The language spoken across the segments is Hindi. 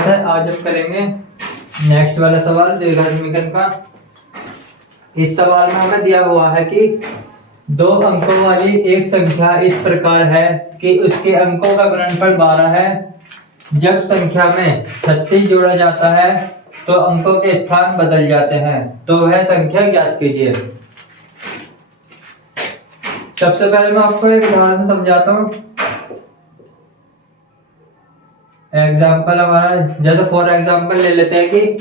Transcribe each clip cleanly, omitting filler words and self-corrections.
आज हम करेंगे नेक्स्ट वाला सवाल द्विघात समीकरण का। इस सवाल में हमें दिया हुआ है कि दो अंकों वाली एक संख्या इस प्रकार है कि उसके अंकों का गुणनफल 12 है। जब संख्या में 36 जोड़ा जाता है तो अंकों के स्थान बदल जाते हैं, तो वह संख्या ज्ञात कीजिए। सबसे पहले मैं आपको एक उदाहरण से समझाता हूँ। एग्जाम्पल हमारा जैसे फॉर एग्जाम्पल ले लेते हैं कि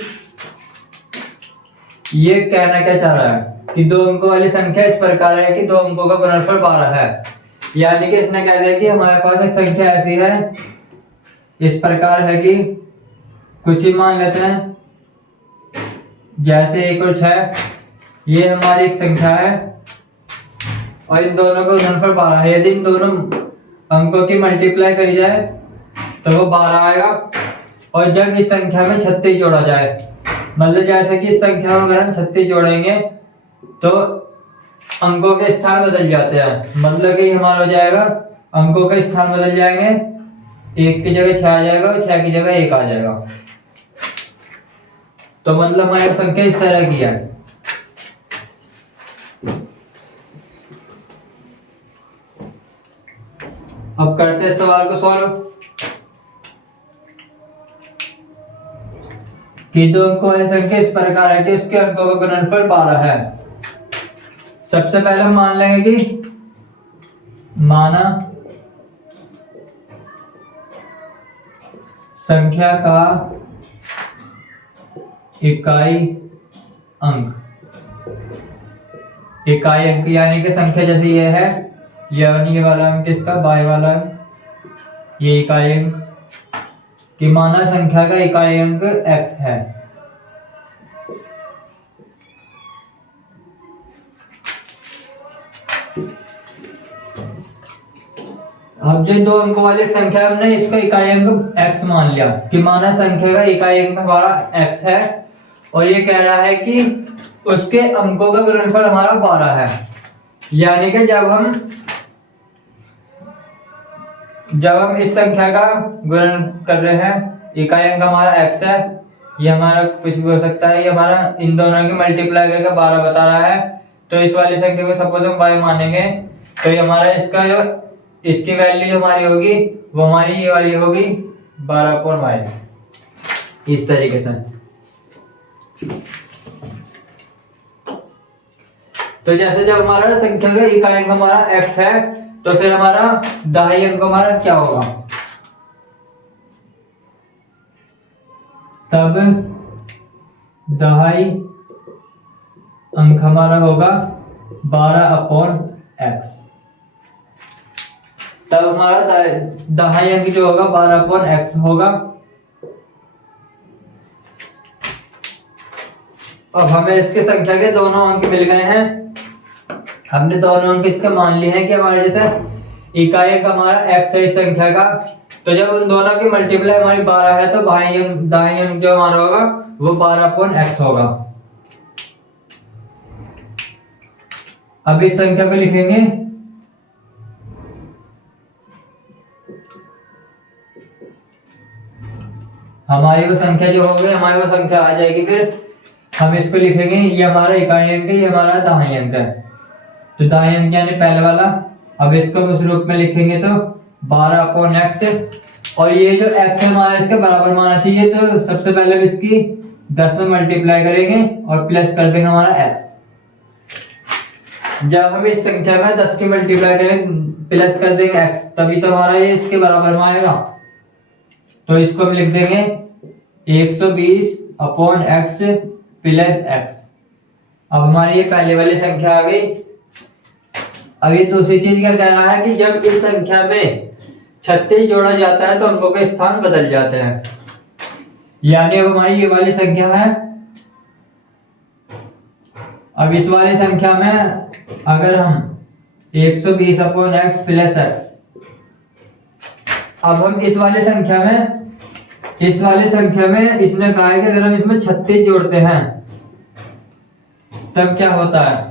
ये कहना क्या चाह रहा है कि दो अंकों वाली संख्या इस प्रकार है कि दो अंकों का गुणनफल 12 है। यानी कि इसने कह दिया कि हमारे पास एक संख्या ऐसी है, इस प्रकार है कि कुछ ही मान लेते हैं, जैसे 1 और 6 ये हमारी एक संख्या है और इन दोनों का गुणनफल 12 है। यदि इन दोनों अंकों की मल्टीप्लाई करी जाए तो वो 12 आएगा। और जब इस संख्या में 36 जोड़ा जाए, मतलब जैसे कि इस संख्या में अगर हम 36 जोड़ेंगे तो अंकों के स्थान बदल जाते हैं। मतलब कि हमारा हो जाएगा, अंकों के स्थान बदल जाएंगे, 1 की जगह 6 आ जाएगा और 6 की जगह 1 आ जाएगा। तो मतलब हमारी संख्या इस तरह की है। अब करते हैं सवाल को सॉल्व कि दो अंकों वाली संख्या इस प्रकार है कि उसके अंकों का गुणनफल 12 है। सबसे पहले हम मान लेंगे कि माना संख्या का इकाई अंक यानी कि संख्या जैसे ये है, ये वाला अंक इसका, बाई वाला अंक, ये इकाई अंक, कि माना संख्या का इकाई अंक x है। अब जो दो अंकों वाली संख्या हमने इसका इकाई अंक x मान लिया कि माना संख्या का इकाई अंक हमारा x है और ये कह रहा है कि उसके अंकों का गुणनफल हमारा 12 है। यानी कि जब हम इस संख्या का गुणन कर रहे हैं, इकाई अंक हमारा x है, ये हमारा कुछ भी हो सकता है, ये हमारा इन दोनों की मल्टीप्लाई करके 12 बता रहा है। तो इस वाली संख्या को सपोज हम y मानेंगे तो ये हमारा इसका जो इसकी वैल्यू जो हमारी होगी वो हमारी ये वाली होगी 12/y, इस तरीके से। तो जैसे जब हमारा संख्या का इकाई अंक हमारा x है तो फिर हमारा दहाई अंक हमारा क्या होगा, तब दहाई अंक हमारा होगा 12/x। तब हमारा दहाई अंक जो होगा 12/x होगा। अब हमें इसके संख्या के दोनों अंक मिल गए हैं। हमने दोनों अंक इसके मान लिए हैं कि हमारे जैसे इकाई अंक हमारा x है इस संख्या का, तो जब उन दोनों की मल्टीप्लाई हमारी 12 है तो दाहिने अंक जो हमारा होगा वो 12/x होगा। अब इस संख्या को लिखेंगे हमारी वो संख्या जो होगी, हमारी वो संख्या आ जाएगी, फिर हम इसको लिखेंगे ये हमारा इकाई अंक है, ये हमारा दाहिने अंक है। तो दाहिने अंक यानी पहले वाला, अब इसको उस रूप में लिखेंगे तो 12/x, और ये जो x है हमारा इसके बराबर माना चाहिए। तो सबसे पहले हम इसकी 10 में मल्टीप्लाई करेंगे और प्लस कर देंगे हमारा x। जब हम इस संख्या में 10 की मल्टीप्लाई करेंगे प्लस कर देंगे x, तभी तो हमारा ये इसके बराबर में आएगा। तो इसको हम लिख देंगे 120/x प्लस x। अब हमारी ये पहले वाली संख्या आ गई। अब ये दूसरी चीज क्या कह रहा है कि जब इस संख्या में 36 जोड़ा जाता है तो अंकों के स्थान बदल जाते हैं। यानी अब हमारी ये वाली संख्या है, अब इस वाली संख्या में अगर हम 120/x प्लस x, अब हम इस वाली संख्या में इसने कहा है कि अगर हम इसमें 36 जोड़ते हैं तब क्या होता है।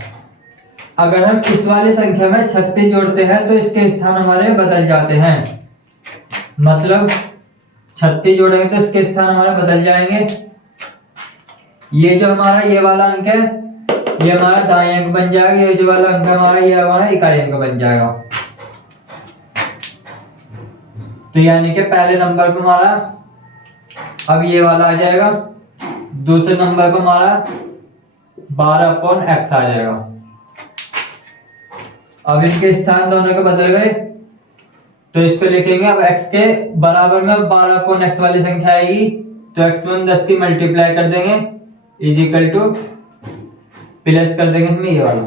अगर हम इस वाली संख्या में 36 जोड़ते हैं तो इसके स्थान हमारे बदल जाते हैं। मतलब 36 जोड़ेंगे तो इसके स्थान हमारे बदल जाएंगे। ये जो हमारा ये वाला अंक है ये हमारा दाएं अंक बन जाएगा, ये जो वाला अंक है हमारा ये हमारा इकाई अंक बन जाएगा। तो यानी कि पहले नंबर पे हमारा अब ये वाला आ जाएगा, दूसरे नंबर पे हमारा 12/x आ जाएगा। अब इनके स्थान दोनों के बदल गए तो इसको लिखेंगे अब x के बराबर में 12/x वाली संख्या आएगी तो x में 10 की मल्टीप्लाई कर देंगे इज इक्वल टू प्लस कर देंगे इसमें ये वाला।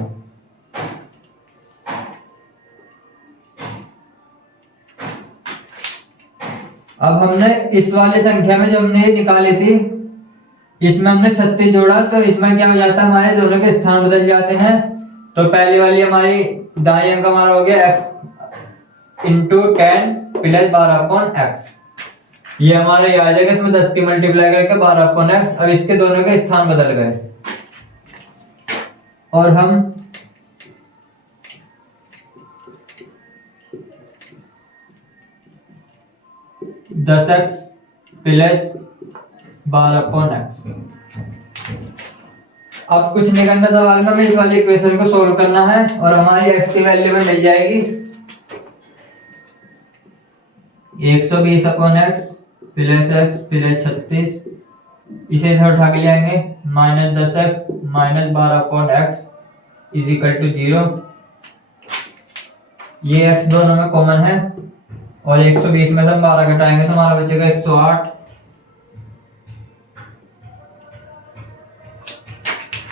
अब हमने इस वाली संख्या में जो हमने ये निकाली थी इसमें हमने 36 जोड़ा तो इसमें क्या हो जाता है हमारे दोनों के स्थान बदल जाते हैं। तो पहली वाली हमारी दाएं अंक हमारा हो गया x इंटू 10 प्लस 12/x। ये हमारे ये आ जाएगा, इसमें 10 की मल्टीप्लाई करके 12/x। अब इसके दोनों के स्थान बदल गए और हम दस एक्स प्लस 12/x। अब कुछ नहीं करना सवाल में, हमें इस वाली इक्वेशन को सोल्व करना है और हमारी x की वैल्यू में मिल जाएगी 120/x प्लस x प्लस 36। इसे इधर उठा के ले आएंगे -10x minus 12/x is equal to 0। ये x दोनों में कॉमन है और 120 में से हम 12 घटाएंगे तो हमारा बचेगा 108।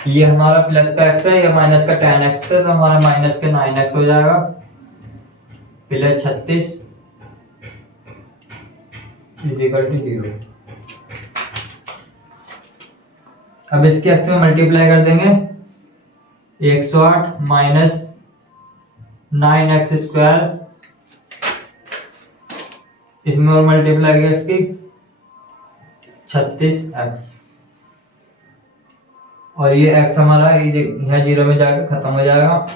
ये हमारा प्लस का x है, ये माइनस का tan x है तो हमारा माइनस का 9x हो जाएगा प्लस 36 इज इक्वल टू 0। अब इसके x में मल्टीप्लाई कर देंगे 108 माइनस 9x स्क्वायर, इसमें और मल्टीप्लाई किया इसकी 36x और ये x हमारा यहाँ 0 में जाकर खत्म हो जाएगा।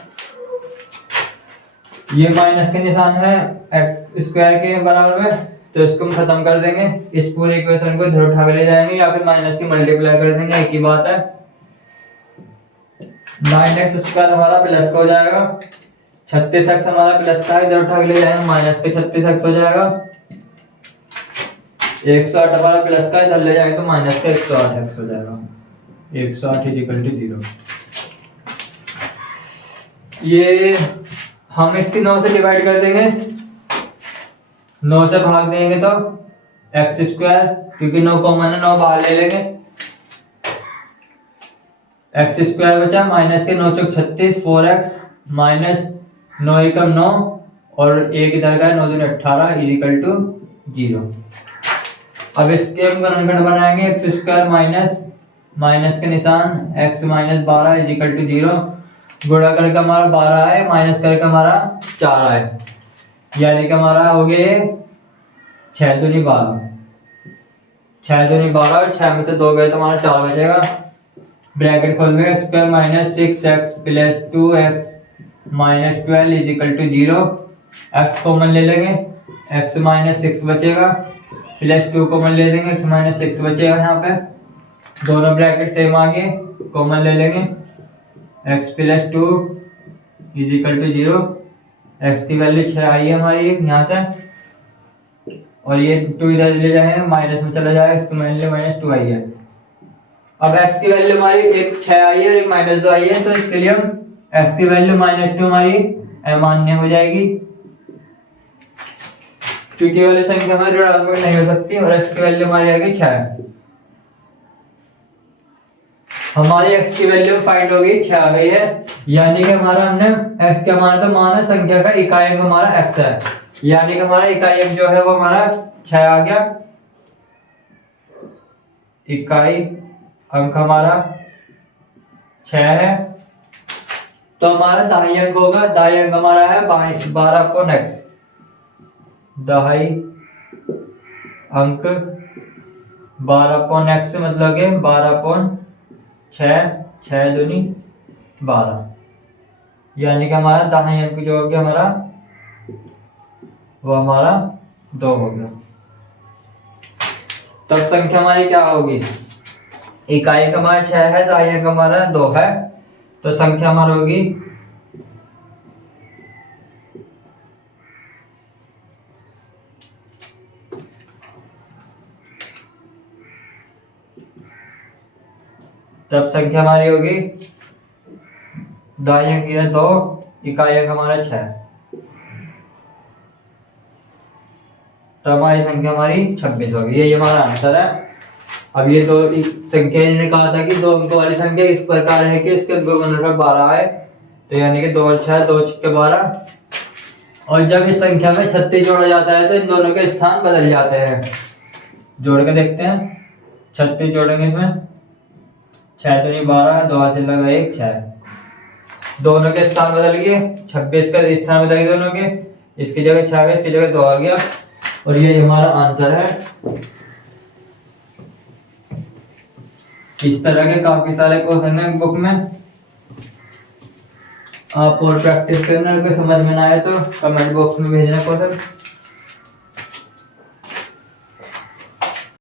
ये माइनस के निशान है x स्क्वायर के बराबर में तो इसको हम खत्म कर देंगे। इस पूरे इक्वेशन को इधर उठा कर ले जाएंगे या फिर माइनस की मल्टीप्लाई कर देंगे, एक ही बात है। 9x स्क्वायर हमारा प्लस का हो जाएगा, 36x हमारा प्लस का है, इधर उठा के ले जाएंगे माइनस के 36x हो जाएगा। 108 हमारा प्लस का है, इधर ले जाएंगे तो माइनस का 108x हो जाएगा। 108 इज इक्वल टू 0। ये हम इसकी 9 से डिवाइड कर देंगे, 9 से भाग देंगे तो एक्स स्क्वायर, क्योंकि 9 कॉमन है 9 बाहर ले लेंगे, एक्स स्क्वायर बचा माइनस के 9 चौक 36 4x माइनस 9 एकम 9 और एक इधर का 9 दूनी 18 इज इक्वल टू 0। अब इसके हम गुणनखंड बनाएंगे एक्स स्क्वायर माइनस माइनस के निशान x minus 12 is equal to 0। गुणा करके हमारा 12 है, माइनस करके हमारा 4 है, यानी कि हमारा हो गया 6 दूनी 12, 6 दूनी 12 और 6 में से 2 गए तो हमारा 4 बचेगा। ब्रैकेट खोल देंगे square minus 6x plus 2x minus 12 is equal to 0। x common ले लेंगे, x माइनस 6 बचेगा प्लस 2 कॉमन ले लेंगे, x माइनस 6 बचेगा। यहाँ पे दोनों ब्रैकेट सेम आ गए, कॉमन ले लेंगे, x plus 2 is equal to 0। x की वैल्यू 6 आई है हमारी यहाँ से और ये 2 इधर ले जाएंगे माइनस में चला जाएगा, इसकी वैल्यू माइनस 2 आई है। अब x की वैल्यू हमारी एक 6 आई है और एक माइनस 2 आई है, तो इसके लिए हम x की वैल्यू माइनस 2 हमारी अमान्य हो जाएगी, क्योंकि वाली संख्या हमारी ऋणात्मक नहीं हो सकती और x की वैल्यू हमारी आ गई 6। हमारी x की वैल्यू फाइंड हो गई 6 आ गई है, यानी कि हमारा हमने x का मान तो मान है, संख्या का इकाई अंक हमारा x है, यानी कि हमारा इकाई अंक जो है वो हमारा 6 आ गया। इकाई अंक हमारा 6 है, तो हमारा दाई अंक होगा, दाई अंक हमारा है 12/x, दाई अंक 12/x मतलब कि 12/6, 6 दूनी 12, यानी कि हमारा दाई अंक जो हो गया हमारा वो हमारा 2 हो गया। तब संख्या हमारी क्या होगी, इकाई का हमारा 6 है, दाहिने का हमारा 2 है, तो संख्या हमारी होगी तब संख्या हमारी होगी दाहिने की है 2, इकाइयों का हमारा 6, तब हमारी संख्या हमारी 26 होगी। ये हमारा आंसर है। अब ये दो संख्या इन्होंने कहा था कि 2 अंकों वाली संख्या इस प्रकार है कि इसके अंकों का गुणनफल 12 है, तो यानी कि 2 और 6, 2 6 12। और जब इस संख्या में 36 जोड़ा जाता है तो इन दोनों के स्थान बदल जाते हैं। जोड़ के देखते हैं, 36 जोड़ेंगे इसमें, 6 दूनी 12, 2 हाथ से लगा 1 6, दोनों के स्थान बदल गए, 26 का स्थान बदल गए दोनों के, इसकी जगह 6 इसकी जगह 2 आ गया, और ये हमारा आंसर है। इस तरह के काफी सारे क्वेश्चन है बुक में, आप और प्रैक्टिस करना। अगर समझ में ना आए तो कमेंट बॉक्स में भेजना क्वेश्चन।